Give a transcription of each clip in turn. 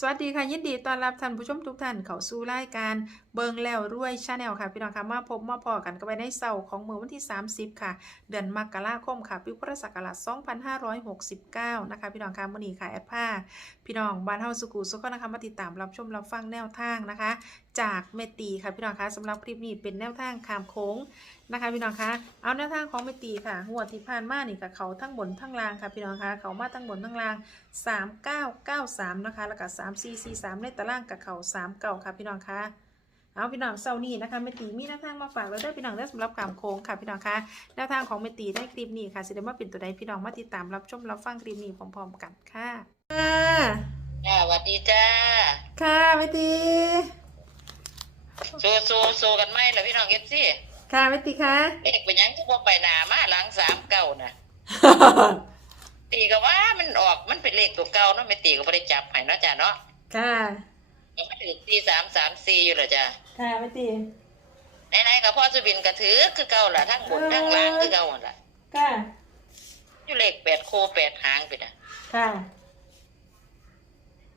สวัสดีค่ะ ยินดีต้อนรับท่านผู้ชมทุกท่านเข้าสู่รายการ เบิงแล้วรวยชาแนลค่ะพี่น้องค่ะมาพบมาพอกันกันไปในเสาร์ของมือวันที่ 30 ค่ะ เดือนมกราคมค่ะปีพุทธศักราช2569 นะคะ พี่น้องค่ะมื้อนี้ค่ะแอดผ้าพี่น้องบ้านเฮาสุกุสุขนะคะมาติดตามรับชมรับฟังแนวทางนะคะ จากเมตีค่ะพี่น้องคะสำหรับคลิปนี้เป็นแนวทางคามโค้งนะคะพี่น้องคะเอาแนวทางของเมตีค่ะงวดที่ผ่านมานี่กับเขาทั้งบนทั้งล่างค่ะพี่น้องคะเขามาทั้งบนทั้งล่าง 3993 นะคะแล้วก็3443ในตารางกับเขา3เก่าค่ะพี่น้องคะ เอาพี่น้องเซานี่นะคะเมตีมีแนวทางมาฝากแล้วด้วยพี่น้องได้สำหรับกามโค้งค่ะพี่น้องคะแนวทางของเมตีได้คลิปนี้ค่ะสิได้มาเป็นตัวใดพี่น้องมาติดตามรับชมรับฟังคลิปนี้พร้อมๆกันค่ะค่ะจ้าสวัสดีจ้า ค่ะเมตีสู้สู้สู้กันไหมล่ะพี่น้องเอฟซีค่ะเมตีค่ะเด็กเป็นหยังก็บอกไปหนามาหลังสามเก้าน่ะตีก็ว่ามันออกมันเป็นเลขตัวเก่าเนาะไม่ตีก็ไม่ได้จับให้เนาะจ้าเนาะค่ะยังไม่ถึงสี่สามสามสี่อยู่เหรอจ้า ค่ะเมตีไหนๆกับพ่อสุบินก็ถือคือเก่าล่ะทั้งบนทั้งล่างคือเก่าหั่นล่ะค่ะอยู่เลขแปดคู่แปดหางไปนะค่ะ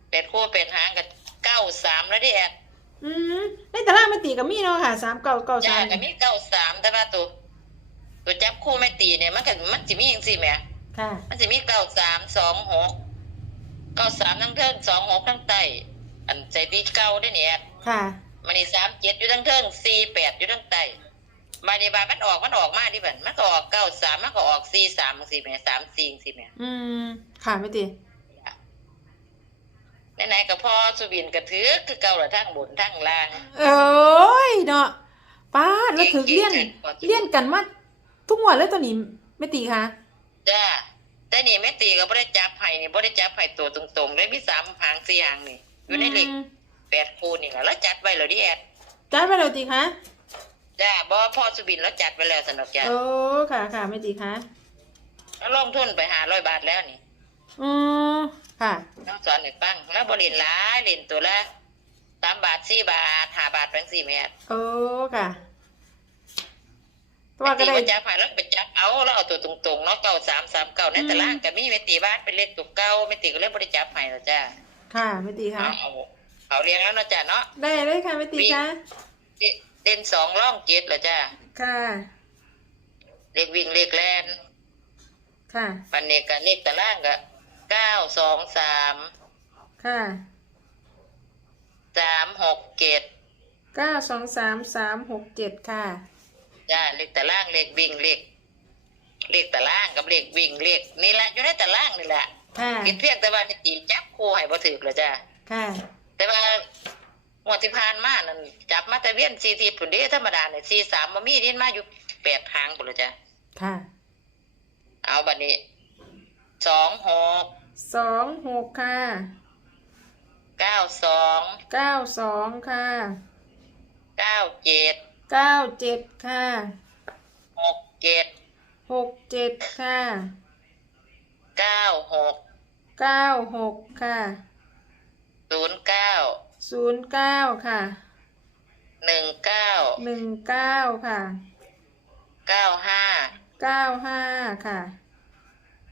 แปดคู่แปดหางกับเก้าสามแล้วดิแอดอืมในตารางเมตีกับมีเนาะค่ะสามเก่าเก่าจ้าสามก็มีเก้าสามแต่ว่าตัวตัวจับคู่ไม่ตีเนี่ยมันก็มันจะมีอย่างสี่แหม่ ค่ะ มันจะมีเก้าสามสองหกเก้าสามทั้งเทิงสองหกทั้งใต้อันใจดีเก้าได้เนี่ยค่ะ มันนี่สามเจ็ดอยู่ทั้งเทิงสี่แปดอยู่ทั้งใต้มาในบานมันออกมันออกมาดิบันมันก็ออกเก้าสามมันก็ออกสี่สามสี่แม่สามสี่สี่แม่อืมค่ะเมตีไหนๆก็พ่อสุบินก็ถือคือเก่าละทั้งบนทั้งล่างเอ้ยเนาะป้าดแล้วถึงเลี่ยนเลี่ยนกันมาทุกงวันเลยตัวนี้ไม่ตีค่ะจ้าแต่นี่ไม่ตีก็ไม่ได้จับไผ่นี่ไม่ได้จับไผ่ตัวตรงๆเลยมีสามหางสี่หางนี่อยู่ในเหล็กอืม แปดคูนี่แหละแล้วจัดไว้เหรอดิแอดจัดไปเลยตีค่ะจ้าบอพ่อสุบินแล้วจัดไว้แล้วสนุกจ้าโอ้ค่ะค่ะไม่ตีค่ะแล้วลงทุนไปหาร้อยบาทแล้วนี่อืมค่ะน้องสอนให้ฟังแล้วบริเนหลายเล่นตัวละสามบาทสี่บาทห้าบาทแบงสี่แม่โอ้ค่ะตัวก็ตีได้ไปจับหาแล้วไปจับเอาแล้วเอาตัวตรงๆเนาะเก้าสามสามเก้าในตารางก็มีไม่ตีบ้านเป็นเลขตัวเก้าไม่ตีก็เลยบริจับให้แล้วจ้าค่ะไม่ตีค่ะเอา เอาเอาเรียงแล้วเนาะจ้าเนาะได้เลยค่ะไม่ตีค่ะเด่นสองร่องเจ็ดเหรอจ้าค่ะเลขวิ่งเลขแลนค่ะปันเนกกับเลขตารางก็เก้าสองสามค่ะสามหกเจ็ดเก้าสองสามสามหกเจ็ดค่ะจ้าเลขตารางเลขวิ่งเลขเลขตารางกับเลขวิ่งเลขนี่แหละอยู่ในตารางนี่แหละค่ะคิดเพียงแต่ว่าไม่ตีจับคู่ให้บ่ถือเลยจ้าค่ะ แต่ว่างวดที่ผ่านมานั่นจับมาแต่เวียนสี่ทีผุนเด้ธรรมดาเนี่ยสี่สามมามีดินมาอยู่แปดหางพุ่นเลยจ้าค่ะ เอาบัดนี้สองหกสองหกค่ะเก้าสองเก้าสองค่ะเก้าเจ็ดเก้าเจ็ดค่ะหกเจ็ดหกเจ็ดค่ะเก้าหกเก้าหกค่ะ ศูนย์เก้าศูนย์เก้าค่ะหนึ่งเก้าหนึ่งเก้าค่ะเก้าห้าเก้าห้าค่ะ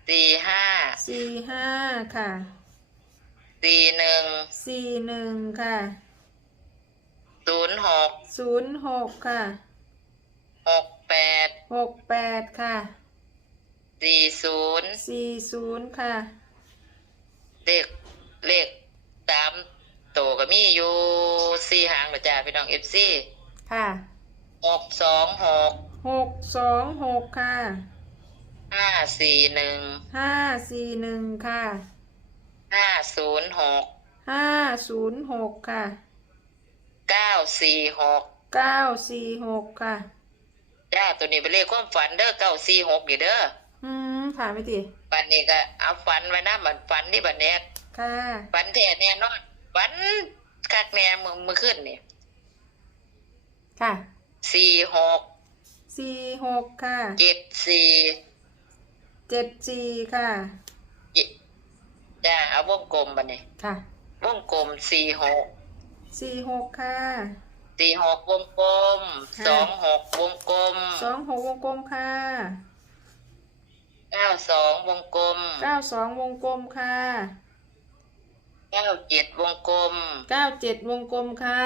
สี่ห้าสี่ห้าค่ะสี่หนึ่งสี่หนึ่งค่ะศูนย์หกศูนย์หกค่ะหกแปดหกแปดค่ะสี่ศูนย์สี่ศูนย์ค่ะเลขเลข ตามโตวก็มีอยู่สี่หางเหรอจ้าพี่น้องเอฟซีค่ะหกสองหกหกสองหกค่ะห้าสี่หนึ่งห้าสี่หนึ่งค่ะห้าศูนย์หกห้าศูนย์หกค่ะเก้าสี่หกเก้าสี่หกค่ะจ้าตัวนี้เป็นเลขความฝันเด้อเก้าสี่หกอยู่เด้ออืมค่ะไม่ตีบันนี้ก็เอาฝันไว้นะมันฝันนี่บันเนี้ย ค่ะฝันแท้แน่นอนฝันคักแน่มือมือขึ้นนี่ค่ะสี่หกสี่หกค่ะเจ็ดสี่เจ็ดสี่ค่ะจ้าเอาวงกลมบันนี้ค่ะ วงกลมสี่หกสี่หกค่ะสี่หกวงกลมค่ะสองหกวงกลมสองหกวงกลมค่ะเก้าสองวงกลมเก้าสองวงกลมค่ะ เก้าเจ็ดวงกลมเก้าเจ็ดวงกลมค่ะ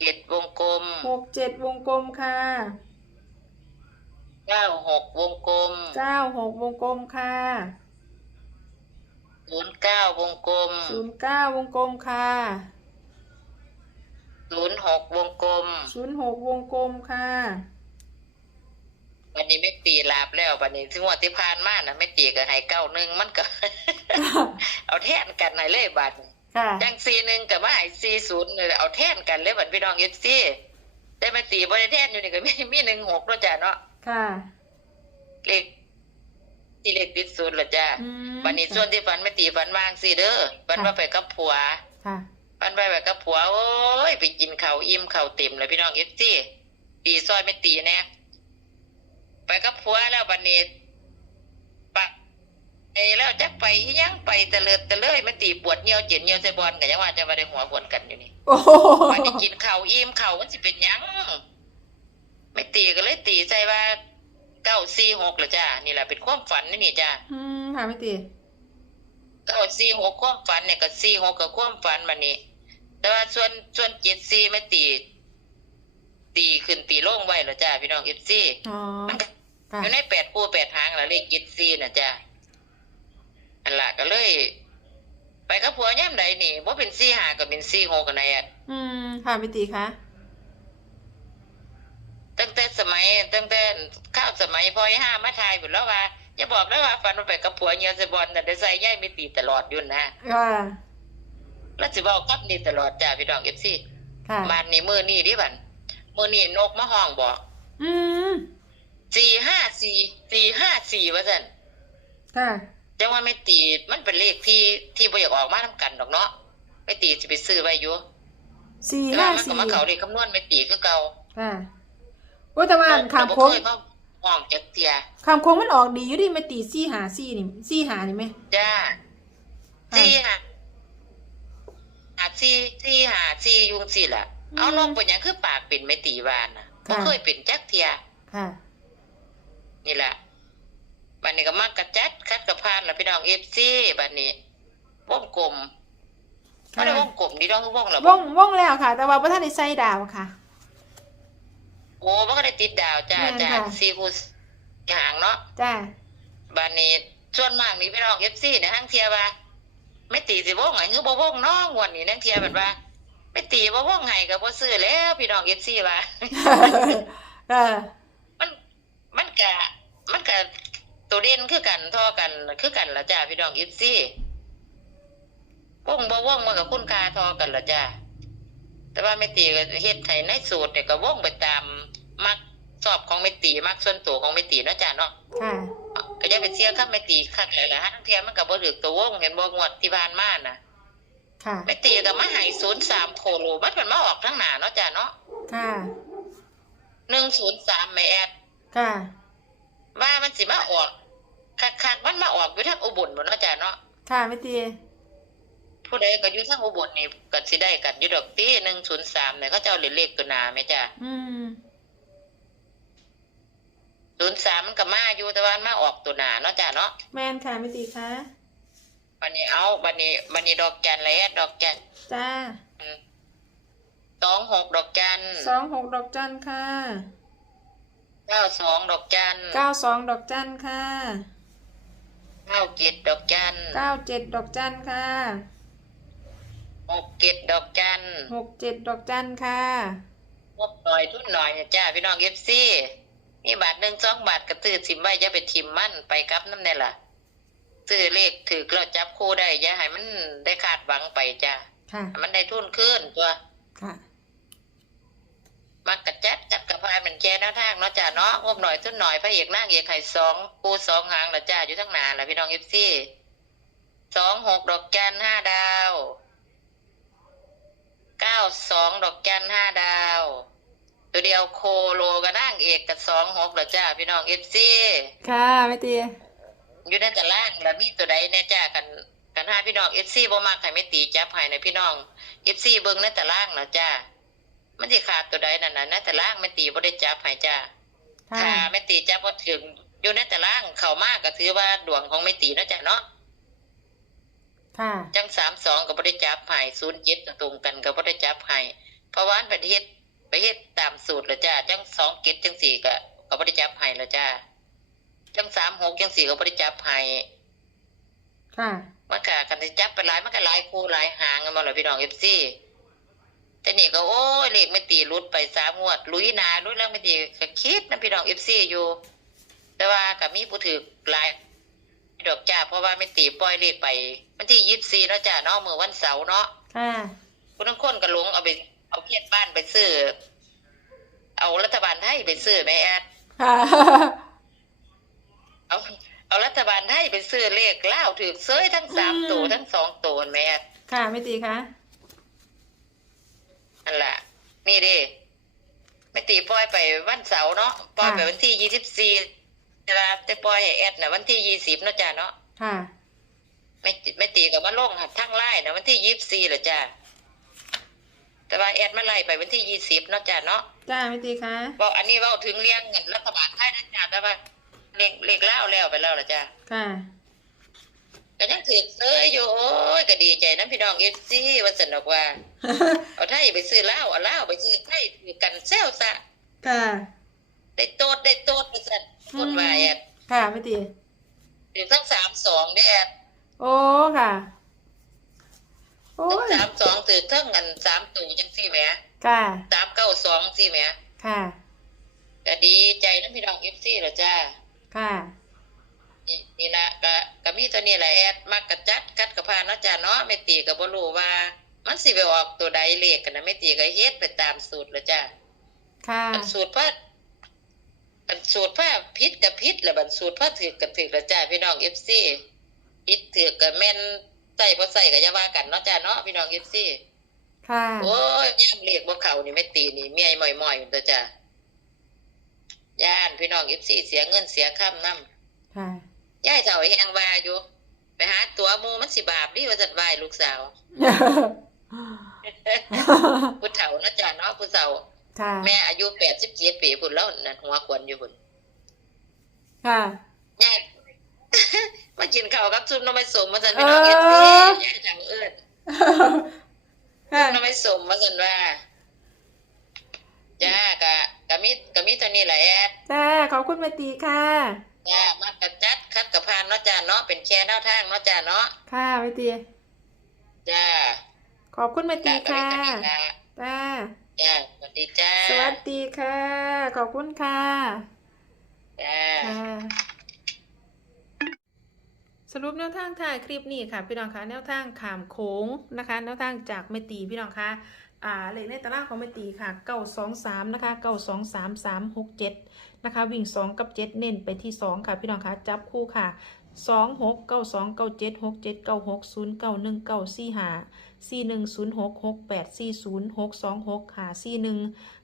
เจ็ดวงกลมหกเจ็ดวงกลมค่ะเก้าหกวงกลมเก้าหกวงกลมค่ะศูนย์เก้าวงกลมศูนย์เก้าวงกลมค่ะศูนย์หกวงกลมศูนย์หกวงกลมค่ะ วันนี้ไม่ตีลาบแล้ววันนี้ถึงวันที่ผ่านมานะไม่ตีกับไห้เก้าหนึ่งมันก็ เอาแทนกันให้เลยบัดนี้ค่ะจังซีหนึ่งกับมาไห้ซีศูนย์เลยเอาแทนกันเลยบัดพี่น้องเอฟซีได้ไม่ตีบ่ได้แทนอยู่นี่ก็มีมีหนึ่งหกแล้วจ้ะเนาะค่ะเลขที่เลขติดศูนย์ละจ้ะอืมวันนี้ส่วนที่ฝันไม่ตีฝันวางสิเด้อฝันว่าไปกับผัวค่ะฝันไปไปกับผัวโอ้ยไปกินข้าวอิ่มข้าวเต็มเลยพี่น้องเอฟซีตีซอยไม่ตีแน่ ไปกับผัวแล้ววันนี้ปะไอ้แล้วจะไปอีหยังไปตะเลิดตะเลยไม่ตีปวดเหี่ยวเจ็บเหี่ยวใจบอลกันยังว่าจะมาได้หัวบนกันอยู่นี่โอ้โหวันนี้กินข้าวอิ่มข้าวมันสิเป็นหยังไม่ตีก็เลยตีใจว่าเก้าสี่หกละจ้านี่แหละเป็นความฝันนี่นี่จ้าอืมค่ะไม่ตีเก้าสี่หกความฝันเนี่ยกับสี่หกกับความฝันมันนี่แต่ว่าส่วนส่วนเจ็ดสี่ไม่ตี ตีขึ้นตีลงไว้ละจ้าพี่น้องเอฟซีอ๋อ มันก็ ค่ะอยู่ในแปดคู่แปดหางละเลขเจ็ดสี่นะจ้าอันละก็เลย ไปกับผัวย่ำใดนี่ว่าเป็นสี่หากับเป็นสี่หกกันไหนอะอืมค่ะไม่ตีคะตั้งแต่สมัย ตั้งแต่ข้าวสมัยพ่อยห้ามาทายหมดแล้วว่าอย่าบอกแล้วว่าฝันว่าไปกับผัวเงียสบอลน่ะได้ใส่ย่ายไม่ตีตลอดอยู่นะค่ะแล้วสิบอกกับนี่ตลอดจ้าพี่น้องเอฟซีค่ะบานนี้มือนี่ดิบันมือนี่นกมาห้องบอก อืม สี่ห้าสี่สี่ห้าสี่ว่าสันค่ะจังว่าไม่ตีมันเป็นเลขที่ที่บ่อยากออกมาทำกันดอกเนาะไม่ตีจะไปซื้อไว้อยู่สี่แต่ห้าว่ามันก็สี่มาเขาเลขคำนวณไม่ตีคือเก่าค่ะโอ้แต่ว่าอันขามเราบ่โค้งเคยมาห้องจักเตียขามโค้งมันออกดีอยู่ดิไม่ตีสี่หาสี่นี่สี่หานี่ไหมจ้าค่ะสี่ห้าหาสี่สี่หาสี่ยุงสี่ล่ะ เอาลองเป็นหยังคือปากเป็นไม่ตีวานน่ะบ่เคยเป็นจักเทีย ค่ะ นี่แหละบัดนี้ก็มากระจัดคัดกระพานแล้วพี่น้องเอฟซีบัดนี้วงกลมไม่ค่ะได้วงกลมนี่ต้องวงหรอว่องว่องแล้วค่ะ แต่ว่าพระท่านได้ใส่ดาวค่ะ โอ้มันก็ได้ติดดาวจ้าแม่นจ้าค่ะซีคูหางเนาะจ้าบัดนี้ส่วนมากนี่พี่น้องเอฟซีเนี่ยทั้งเทียว่าไม่ตีสิวงไงคือบ่วงน้องวันนี้นั่งเทียแบบว่าไม่ตีบ่วงไงก็บ่ซื้อแล้ว พี่น้องเอฟซีว่าเออมันมันกะ มันกะตัวเด่นคือกันเท่อกันคือกันละจ้าพี่น้องเอฟซีว่องบ่ว่องมันกับคุณค่าเท่อกันละจ้าแต่ว่าไม่ตีก็เฮ็ดให้ในสูตรเนี่ยก็ว่องไปตามมักชอบของไม่ตีมักส่วนตัวของไม่ตีเนาะจ้าเนาะค่ะก็อย่าไปเสียครับไม่ตีคักหลายๆฮะทั้งเทียมันก็บ่ถูกตัวว่องเห็นบ่งวดที่ผ่านมาน่ะค่ะไม่ตีก็มาให้03โคโลมันเป็นมาออกทั้งหน้าเนาะจ้าเนาะค่ะ103แม่แอดค่ะ ว่ามันสิมาออกคักๆมันมาออกอยู่ทางอุบลบ่เนาะจ้าเนาะค่ะไม่ตีผู้ใดก็อยู่ทางอุบลนี่ก็สิได้กันอยู่ดอกตีหนึ่งศูนย์สามเนี่ยเขาเจ้าเลขตัวหนาไหมจ้ะอืมศูนย์สามมันก็มาอยู่แต่ว่ามันมาออกตัวหนาเนาะจ้ะเนาะแมนค่ะไม่ตีคะวันนี้เอาวันนี้วันนี้ดอกจันแล้วดอกจันจ้าสองหกดอกจันสองหกดอกจันค่ะ เก้าสองดอกจันเก้าสองดอกจันค่ะเก้าเจ็ดดอกจันเก้าเจ็ดดอกจันค่ะหกเจ็ดดอกจันหกเจ็ดดอกจันค่ะงบหน่อยทุนหน่อยเนี่ยจ้าพี่น้องเอฟซีมีบาทหนึ่งสองบาทกระตือทิมไว้อย่าไปทิมมั่นไปกับน้ำเนี่ยล่ะซื้อเลขถือเราจับคู่ได้อย่าให้มันได้คาดหวังไปจ้าค่ะ มันได้ทุนขึ้นตัว ค่ะ มักกระจัดจัดกระพายมันแค่หน้าทางเนาะจ้าเนาะงบหน่อยทุนหน่อยพระเอกนางเอกไข่สองกูสองหางละจ้าอยู่ทั้งหนาละพี่น้องเอฟซีสองหกดอกจันห้าดาวเก้าสองดอกจันห้าดาว ตัวเดียวโคโลกับนางเอกกับสองหกละจ้าพี่น้องเอฟซีค่ะไม่ตีอยู่ในตารางแล้วมีตัวใดเนี่ยจ้ากันกันห้าพี่น้องเอฟซีบ่มากใครไม่ตีจับให้นะพี่น้องเอฟซีเบิ่งในตารางนะจ้า มันสิขาดตัวใดนั่นน่ะในตารางไม่ตีบ่ได้จับให้จ้าค่ะ ถ้าไม่ตีจับบ่ถึงอยู่ในตารางเข้ามากก็ถือว่าดวงของไม่ตีเนาะจ้ะเนาะค่ะ จังสามสองก็บ่ได้จับให้ศูนย์เจ็ดก็ตรงกันก็บ่ได้จับให้เพราะว่าอันประเทศไปเฮ็ดตามสูตรแล้วจ้าจังสองเจ็ดจังสี่ก็ก็บ่ได้จับให้แล้วจ้าจังสามหกจังสี่ก็บ่ได้จับให้ค่ะ มันก็กันสิจับไปหลายมันก็หลายคู่หลายหางกันมาเลยพี่น้อง FC แต่นี่ก็โอ้ยเลขไม่ตีรุดไปสามงวด ลุยหนาลุยแล้วไม่ตีก็คิดนะพี่น้อง FC อยู่ แต่ว่าก็มีผู้ถือหลายดอกจ้าเพราะว่าไม่ตีปล่อยเลขไปวันที่ยี่สิบสี่เนาะจ้าเนาะมื้อวันเสาร์เนาะค่ะคุณทั้งคนก็หลงเอาไปเอาเพียรบ้านไปซื้อ เอารัฐบาลไทยไปซื้อแม่แอดค่ะเอาเอารัฐบาลไทยไปซื้อเลขเล่าวถือเซ้ยทั้งสามตัวทั้งสองตัวแม่แอดค่ะไม่ตีคะ นั่นแหละนี่ดิไม่ตีปล่อยไปวันเสาร์เนาะปล่อยไปวันที่ยี่สิบสี่เวลาแต่ปล่อยให้แอดนะวันที่ยี่สิบเนาะจ้าเนาะค่ะไม่ไม่ตีกับมาลงหัดทั้งไล่นะวันที่ยี่สิบสี่เหรอจ้าแต่ว่าแอดมาไล่ไปวันที่ยี่สิบเนาะจ้าเนาะจ้าไม่ตีคะบอกอันนี้เว่าถึงเลี้ยงเงินรัฐบาลไทยนะจ้าแต่ว่าเลี้ยงเลี้ยงเล่าวแล้วไปแล้วเหรอจ้าค่ะ ก็ยังถือเซ้ยอยู่โอ้ยก็ดีใจนะพี่น้องเอฟซีวันสนุกว่า เอาไทยไปซื้อเหล้าเอาเหล้าไปซื้อไทยถือกันเซลซะค่ะ ได้โตดได้โตดไปสั่นคนวายแอดค่ะไม่ตีถือทั้งสามสองได้แอดโอ้ค่ะ โอ้ทั้งยสามสองถือทั้งอันสามตู่จังสี่แหมค่ะสามเก้าสองสี่แหมค่ะ ก็ดีใจนะพี่น้องเอฟซีเหรอจ้า ค่ะ นี่นี่ละก็ก็มีตัวนี้แหละแอดมักกระจัดกัดกระพานเนาะจ้าเนาะไม่ตีก็บ่รู้ว่า มันสิไปออกตัวใดเลขกันนะไม่ตีก็เฮ็ดไปตามสูตรแล้วจ้าค่ะอันสูตรพระอันสูตรพระพิษกับพิษแล้วบันสูตรพระถือกับถือแล้วจ้าพี่น้องเอฟซีพิษถือกับแม่นใส่บ่ใส่ก็อย่าว่ากันเนาะจ้าเนาะพี่น้องเอฟซีค่ะโอ้ยย่ามเลขบ่เข้านี่ไม่ตีนี่เมียหม่อยๆอยู่ตัวจ้าย่านพี่น้องเอฟซีเสียเงินเสียค่ำนำค่ะ ยายเฒ่าแฮงว่าอยู่ ไปหาตัวหมูมันสิบาปดิว่าจัดวายลูกสาวผู้เฒ่าเนาะจ้าเนาะผู้เฒ่าค่ะแม่อายุ87ปีพุ่นแล้วนั่นหัวขวนอยู่พุ่นค่ะยายมากินข้าวกับซุปหน้ำไม่สมมาสันพี่น้องเอฟซียายจังเอิญค่ะหน้ำไม่สมมาสันว่าจ้ากะกะมิกะมิตัวนี้แหละแอดจ้าขอบคุณแม่ตีค่ะ พานเนาะจ้าเนาะเป็นแค่แนวทางเนาะจ้าเนาะค่ะแม่ตีจ้าขอบคุณแม่ตีจ้ากะค่ะมิตัวนี้ละจ้าจ้าสวัสดีจ้าสวัสดีค่ะ ขอบคุณค่ะจ้าค่ะสรุปแนวทางถ่ายคลิปนี้ค่ะพี่น้องคะแนวทางขามโค้งนะคะ แนวทางจากเมตีพี่น้องคะ อ่าเลขในตารางของเมตีค่ะเก้าสองสามนะคะเก้าสองสามสามหกเจ็ดนะคะ วิ่งสองกับเจ็ดเน้นไปที่สองค่ะ พี่น้องคะจับคู่ค่ะ สองหกเก้าสองเก้าเจ็ดหกเจ็ดเก้าหกศูนย์เก้าหนึ่งเก้าสี่ห้าสี่หนึ่งศูนย์หกหกแปดสี่ศูนย์หกสองหกหาสี่หนึ่ง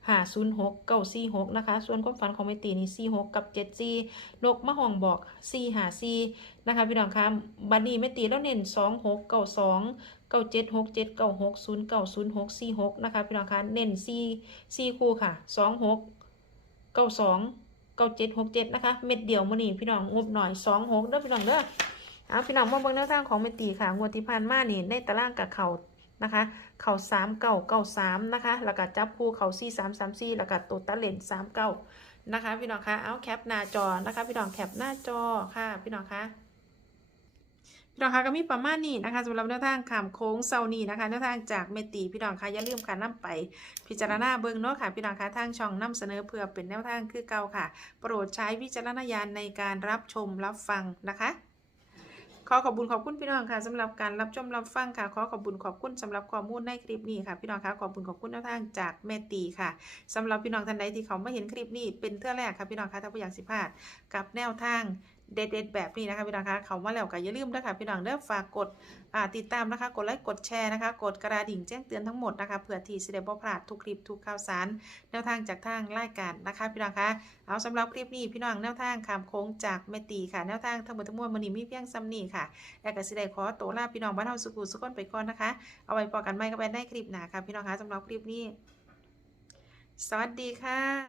หาศูนย์หกเก้าสี่หกนะคะ ส่วนความฝันของเมตีนี่สี่หกกับเจ็ดสี่นกมะฮองบอกสี่หาสี่นะคะพี่น้องคะบัดนี้ไม่ตีแล้วเน้นสองหกเก้าสองเก้าเจ็ดหกเจ็ดเก้าหกศูนย์เก้าศูนย์หกสี่หกนะคะพี่น้องคะเน้นสี่สี่คู่ค่ะสองหกเก้าสอง เก้าเจ็ดหกเจ็ดนะคะ เม็ดเดียวมื่อนี้พี่น้องงบหน่อยสองหกเด้อพี่น้องเด้อเอาพี่น้องมาเบิ่งแนวทางของเมตีค่ะงวดที่ผ่านมานี่ในตารางกับเขานะคะ เข่าสามเก้าเก้าสามนะคะ แล้วก็จับคู่เข่าสี่สามสามสี่แล้วก็ตัวตะเลนสามเก้านะคะ พี่น้องคะ เอาแคปหน้าจอนะคะ พี่น้องแคปหน้าจอค่ะ พี่น้องคะ พี่น้องคะก็มีประมาณนี้นะคะสำหรับแนวทางขามโค้งเซานีนะคะแนวทางจากเมตีพี่น้องคะอย่าลืมค่ะนํไป พิจารณาเบิ่งเนาะค่ะพี่น้องคะทางช่องนํเสนอเพื่อเป็นแนวทางคือเก่าค่ะ โปรดใช้วิจารณญาณในการรับชมรับฟังนะคะขอขอบคุญขอบคุณพี่น้องค่ะสำหรับการรับชมรับฟังค่ะ ขอขอบคุญขอบคุณสำหรับข้อมูลในคลิปนี้ค่ะพี่น้องคะขอบคุณขอบคุณแนวทางจากแม่ตีค่ะสำหรับพี่น้องท่านใดที่เขาไม่เห็นคลิปนี้เป็นเทื่อแรกค่ะพี่น้องคะถ้าผู้อยากสิพลาดกับแนวทางเด็ดๆแบบนี้นะคะพี่น้องคะเขามาแล้วก็อย่าลืมนะคะพี่น้องเด้อฝากกดติดตามนะคะ กดไลค์กดแชร์นะคะ กดกระดิ่งแจ้งเตือนทั้งหมดนะคะเพื่อที่จะได้บ่พลาดทุกคลิปทุกข่าวสารแนวทางจากทางรายการนะคะพี่น้องคะเอาสำหรับคลิปนี้พี่น้องแนวทางคำโค้งจากแม่ตีค่ะแนวทางทั้งหมดทั้งมวลมันนี้มีเพียงซ้ำนี่ค่ะแอร์กสิได้ขอตัวลาพี่น้องบ้านเฮาสุขุสุขคนไปก่อนนะคะ เอาไว้พอกันไม่ก็ไปได้คลิปหนาค่ะพี่น้องคะสำหรับคลิปนี้ สวัสดีค่ะ